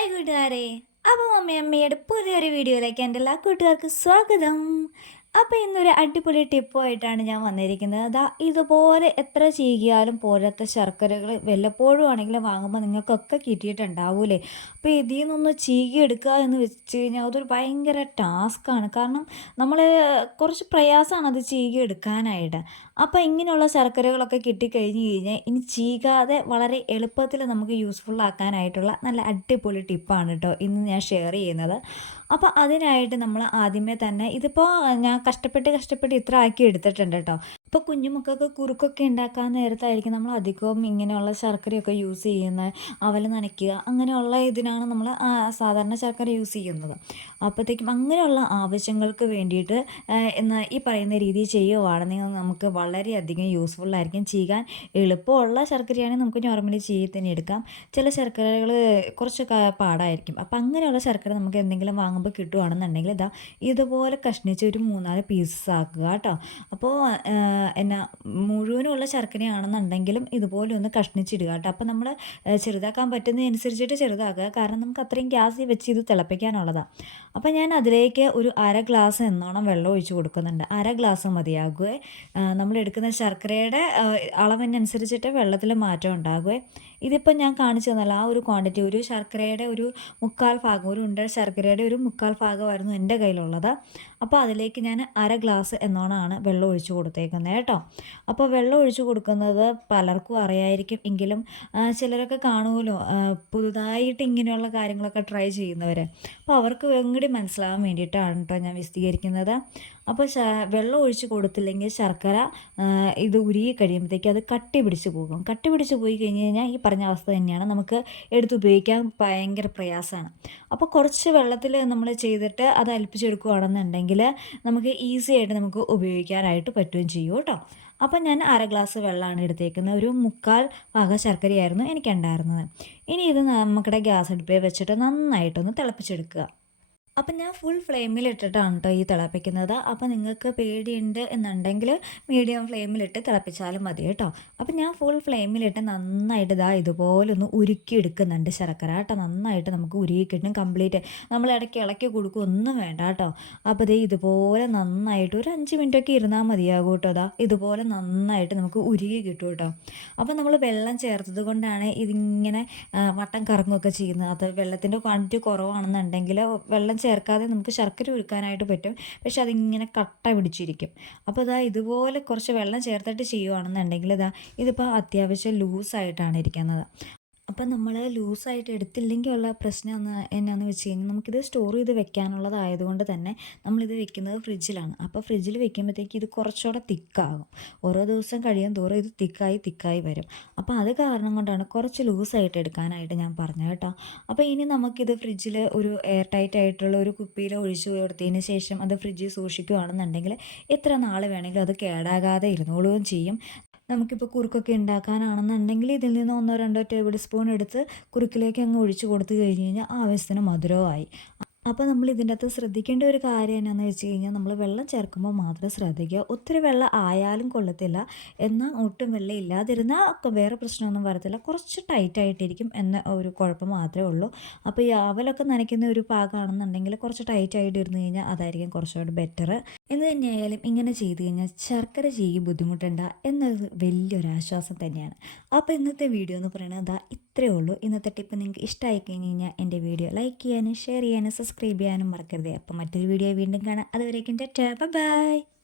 Hi കൂട്ടുകാരെ. അപ്പോൾ mummy അമ്മയുടെ പുതിയൊരു വീഡിയോയിലേക്ക് എന്റെ എല്ലാ കൂട്ടുകാർക്കും സ്വാഗതം. അപ്പോൾ ഇന്നൊരു അടിപൊളി ടിപ്പുമായിട്ടാണ് ഞാൻ വന്നിരിക്കുന്നത്. അതാ ഇതുപോലെ എത്ര ചീകിയാലും പോരാത്ത ശർക്കരകൾ വല്ലപ്പോഴും ആണെങ്കിലും വാങ്ങുമ്പോൾ നിങ്ങൾക്കൊക്കെ കിട്ടിയിട്ടുണ്ടാവൂലേ അപ്പോൾ ഇതിൽ നിന്നൊന്ന് ചീകി എടുക്കുക എന്ന് വെച്ച് കഴിഞ്ഞാൽ അതൊരു ഭയങ്കര ടാസ്ക്കാണ്. കാരണം നമ്മൾ കുറച്ച് പ്രയാസമാണ് അത് ചീകി എടുക്കാനായിട്ട് അപ്പോൾ ഇങ്ങനെയുള്ള ശർക്കരകളൊക്കെ കിട്ടിക്കഴിഞ്ഞ് കഴിഞ്ഞാൽ ഇനി ചീകാതെ വളരെ എളുപ്പത്തിൽ നമുക്ക് യൂസ്ഫുൾ ആക്കാനായിട്ടുള്ള നല്ല അടിപൊളി ടിപ്പാണ് കേട്ടോ ഇന്ന് ഞാൻ ഷെയർ ചെയ്യുന്നത്. അപ്പോൾ അതിനായിട്ട് നമ്മൾ ആദ്യമേ തന്നെ ഇതിപ്പോൾ ഞാൻ കഷ്ടപ്പെട്ട് കഷ്ടപ്പെട്ട് ഇത്ര ആക്കി എടുത്തിട്ടുണ്ട് കേട്ടോ. ഇപ്പോൾ കുഞ്ഞുമക്കൾക്ക് കുറുക്കൊക്കെ ഉണ്ടാക്കാൻ നേരത്തായിരിക്കും നമ്മൾ അധികവും ഇങ്ങനെയുള്ള ശർക്കരയൊക്കെ യൂസ് ചെയ്യുന്നത്. അവൽ നനയ്ക്കുക അങ്ങനെയുള്ള ഇതിനാണ് നമ്മൾ സാധാരണ ശർക്കര യൂസ് ചെയ്യുന്നത്. അപ്പോഴത്തേക്കും അങ്ങനെയുള്ള ആവശ്യങ്ങൾക്ക് വേണ്ടിയിട്ട് എന്ന് ഈ പറയുന്ന രീതിയിൽ ചെയ്യുവാണെങ്കിൽ നമുക്ക് വളരെയധികം യൂസ്ഫുൾ ആയിരിക്കും. ചെയ്യാൻ എളുപ്പമുള്ള ശർക്കരയാണെങ്കിൽ നമുക്ക് നോർമലി ചെയ്ത് തന്നെ എടുക്കാം. ചില ശർക്കരകൾ കുറച്ച് പാടായിരിക്കും. അപ്പോൾ അങ്ങനെയുള്ള ശർക്കര നമുക്ക് എന്തെങ്കിലും വാങ്ങുമ്പോൾ കിട്ടുകയാണെന്നുണ്ടെങ്കിൽ ഇതാ ഇതുപോലെ കഷ്ണിച്ച് ഒരു മൂന്നാൽ പീസസ് ആക്കുക കേട്ടോ. അപ്പോൾ എന്നാ മുഴുവനുള്ള ശർക്കരയാണെന്നുണ്ടെങ്കിലും ഇതുപോലെ ഒന്ന് കഷ്ണിച്ചിടുക കേട്ടോ. അപ്പോൾ നമ്മൾ ചെറുതാക്കാൻ പറ്റുന്നതനുസരിച്ചിട്ട് ചെറുതാക്കുക. കാരണം നമുക്ക് അത്രയും ഗ്യാസ് വെച്ച് ഇത് തിളപ്പിക്കാനുള്ളതാണ് അപ്പോൾ ഞാൻ അതിലേക്ക് ഒരു അര ഗ്ലാസ് എന്നോണം വെള്ളം ഒഴിച്ച് കൊടുക്കുന്നുണ്ട്. അര ഗ്ലാസ് മതിയാകുകയെ നമ്മൾ എടുക്കുന്ന ശർക്കരയുടെ അളവിനനുസരിച്ചിട്ട് വെള്ളത്തിൽ മാറ്റം ഉണ്ടാകുകയെ ഇതിപ്പോൾ ഞാൻ കാണിച്ചു തന്നല്ല ആ ഒരു ക്വാണ്ടിറ്റി ഒരു ശർക്കരയുടെ ഒരു മുക്കാൽ ഭാഗം ഒരു ഉണ്ട ശർക്കരയുടെ ഒരു മുക്കാൽ ഭാഗമായിരുന്നു എന്റെ കയ്യിലുള്ളത്. അപ്പോൾ അതിലേക്ക് ഞാൻ അര ഗ്ലാസ് എന്നോണമാണ് വെള്ളം ഒഴിച്ചു കൊടുത്തേക്കുന്നത് കേട്ടോ. അപ്പോൾ വെള്ളം ഒഴിച്ചു കൊടുക്കുന്നത് പലർക്കും അറിയായിരിക്കും എങ്കിലും ചിലരൊക്കെ കാണുമല്ലോ പുതുതായിട്ട് ഇങ്ങനെയുള്ള കാര്യങ്ങളൊക്കെ ട്രൈ ചെയ്യുന്നവർ അപ്പോൾ അവർക്ക് വെങ്ങടി മനസ്സിലാവാൻ വേണ്ടിയിട്ടാണ് കേട്ടോ ഞാൻ വിശദീകരിക്കുന്നത്. അപ്പോൾ വെള്ളം ഒഴിച്ച് കൊടുത്തില്ലെങ്കിൽ ശർക്കര ഇത് ഉരുകി കഴിയുമ്പോഴത്തേക്ക് അത് കട്ടി പിടിച്ച് പോകും. കട്ടി പിടിച്ച് പോയി കഴിഞ്ഞ് കഴിഞ്ഞാൽ ഈ പറഞ്ഞ അവസ്ഥ തന്നെയാണ്. നമുക്ക് എടുത്തുപയോഗിക്കാൻ ഭയങ്കര പ്രയാസമാണ്. അപ്പോൾ കുറച്ച് വെള്ളത്തിൽ നമ്മൾ ചെയ്തിട്ട് അത് അലിപ്പിച്ചെടുക്കുകയാണെന്നുണ്ടെങ്കിൽ നമുക്ക് ഈസി ആയിട്ട് നമുക്ക് ഉപയോഗിക്കാനായിട്ട് പറ്റുകയും ചെയ്യും കേട്ടോ. അപ്പം ഞാൻ അര ഗ്ലാസ് വെള്ളമാണ് എടുത്തേക്കുന്നത്. ഒരു മുക്കാൽ ഭാഗം ശർക്കരയായിരുന്നു എനിക്കുണ്ടായിരുന്നത്. ഇനി ഇത് നമുക്കിടെ ഗ്യാസ് അടുപ്പിൽ വെച്ചിട്ട് നന്നായിട്ടൊന്ന് തിളപ്പിച്ചെടുക്കുക. അപ്പം ഞാൻ ഫുൾ ഫ്ലെയിമിലിട്ടിട്ടാണ് കേട്ടോ ഈ തിളപ്പിക്കുന്നത്. അപ്പം നിങ്ങൾക്ക് പേടിയുണ്ട് എന്നുണ്ടെങ്കിൽ മീഡിയം ഫ്ലെയിമിലിട്ട് തിളപ്പിച്ചാലും മതി കേട്ടോ അപ്പം ഞാൻ ഫുൾ ഫ്ലെയിമിലിട്ട് നന്നായിട്ട് ഇതാ ഇതുപോലെ ഒന്ന് ഉരുക്കി എടുക്കുന്നുണ്ട് ശർക്കര കേട്ടോ നന്നായിട്ട് നമുക്ക് ഉരുക്കി കിട്ടും കംപ്ലീറ്റ് നമ്മൾ ഇടയ്ക്ക് ഇളക്കി കൊടുക്കും ഒന്നും വേണ്ട കേട്ടോ അപ്പോൾ ഇതേ ഇതുപോലെ നന്നായിട്ട് ഒരു അഞ്ച് മിനിറ്റൊക്കെ ഇരുന്നാൽ മതിയാകും കേട്ടോ അതാ ഇതുപോലെ നന്നായിട്ട് നമുക്ക് ഉരുകി കിട്ടും കേട്ടോ അപ്പോൾ നമ്മൾ വെള്ളം ചേർത്തത് കൊണ്ടാണ് ഇതിങ്ങനെ വട്ടം കറങ്ങുകയൊക്കെ ചെയ്യുന്നത്. അത് വെള്ളത്തിന്റെ ക്വാണ്ടിറ്റി കുറവാണെന്നുണ്ടെങ്കിൽ വെള്ളം ചേർക്കാതെ നമുക്ക് ശർക്കര ഉരുക്കാനായിട്ട് പറ്റും. പക്ഷെ അതിങ്ങനെ കട്ട പിടിച്ചിരിക്കും. അപ്പോൾ ഇതാ ഇതുപോലെ കുറച്ച് വെള്ളം ചേർത്തിട്ട് ചെയ്യുവാണെന്നുണ്ടെങ്കിൽ ഇതാ ഇതിപ്പോൾ അത്യാവശ്യം ലൂസായിട്ടാണ് ഇരിക്കുന്നത്. അപ്പം നമ്മൾ ലൂസായിട്ട് എടുത്തില്ലെങ്കിൽ ഉള്ള പ്രശ്നം എന്ന് എന്നാന്ന് വെച്ച് കഴിഞ്ഞാൽ നമുക്കിത് സ്റ്റോർ ചെയ്ത് വെക്കാനുള്ളതായതുകൊണ്ട് തന്നെ നമ്മളിത് വെക്കുന്നത് ഫ്രിഡ്ജിലാണ് അപ്പോൾ ഫ്രിഡ്ജിൽ വെക്കുമ്പോഴത്തേക്ക് ഇത് കുറച്ചുകൂടെ തിക്കാകും. ഓരോ ദിവസം കഴിയും തോറും ഇത് തിക്കായി തിക്കായി വരും. അപ്പോൾ അത് കാരണം കൊണ്ടാണ് കുറച്ച് ലൂസായിട്ട് എടുക്കാനായിട്ട് ഞാൻ പറഞ്ഞത് കേട്ടോ. അപ്പോൾ ഇനി നമുക്കിത് ഫ്രിഡ്ജിൽ ഒരു എയർ ടൈറ്റ് ആയിട്ടുള്ള ഒരു കുപ്പിയിൽ ഒഴിച്ചു കൊടുത്തതിന് ശേഷം അത് ഫ്രിഡ്ജിൽ സൂക്ഷിക്കുകയാണെന്നുണ്ടെങ്കിൽ എത്ര നാൾ വേണമെങ്കിലും അത് കേടാകാതെ ഇരുന്നോളുകയും ചെയ്യും. നമുക്കിപ്പോൾ കുറുക്കൊക്കെ ഉണ്ടാക്കാനാണെന്നുണ്ടെങ്കിൽ ഇതിൽ നിന്ന് ഒന്നോ രണ്ടോ ടേബിൾ സ്പൂൺ എടുത്ത് കുറുക്കിലേക്ക് അങ്ങ് ഒഴിച്ചു കൊടുത്തു കഴിഞ്ഞ് കഴിഞ്ഞാൽ ആവശ്യത്തിന് മധുരമായി അപ്പോൾ നമ്മൾ ഇതിന്റെ അകത്ത് ശ്രദ്ധിക്കേണ്ട ഒരു കാര്യം എന്നാന്ന് വെച്ച് കഴിഞ്ഞാൽ നമ്മൾ വെള്ളം ചേർക്കുമ്പോൾ മാത്രം ശ്രദ്ധിക്കുക. ഒത്തിരി വെള്ളം ആയാലും കൊള്ളത്തില്ല. എന്നാൽ ഒട്ടും വെള്ളം ഇല്ലാതിരുന്നാൽ വേറെ പ്രശ്നമൊന്നും വരത്തില്ല. കുറച്ച് ടൈറ്റായിട്ടിരിക്കും എന്ന ഒരു കുഴപ്പം മാത്രമേ ഉള്ളൂ. അപ്പോൾ ഈ അവലൊക്കെ നനയ്ക്കുന്ന ഒരു പാകമാണെന്നുണ്ടെങ്കിൽ കുറച്ച് ടൈറ്റായിട്ട് ഇരുന്ന് കഴിഞ്ഞാൽ അതായിരിക്കും കുറച്ചുകൂടി ബെറ്റർ എന്ന് തന്നെയായാലും ഇങ്ങനെ ചെയ്ത് കഴിഞ്ഞാൽ ശർക്കര ചെയ്യും ബുദ്ധിമുട്ടുണ്ട എന്നത് വലിയൊരു ആശ്വാസം തന്നെയാണ്. അപ്പോൾ ഇന്നത്തെ വീഡിയോ എന്ന് പറയുന്നത് അതാ ഇത്രയേ ഉള്ളൂ. ഇന്നത്തെ ടിപ്പ് നിങ്ങൾക്ക് ഇഷ്ടമായി കഴിഞ്ഞ് കഴിഞ്ഞാൽ എന്റെ വീഡിയോ ലൈക്ക് ചെയ്യാനും ഷെയർ ചെയ്യാനും സബ്സ്ക്രൈബ് ചെയ്യാനും മറക്കരുത്. അപ്പോൾ മറ്റൊരു വീഡിയോ വീണ്ടും കാണാം. അതുവരേക്കും ടാ ബൈ.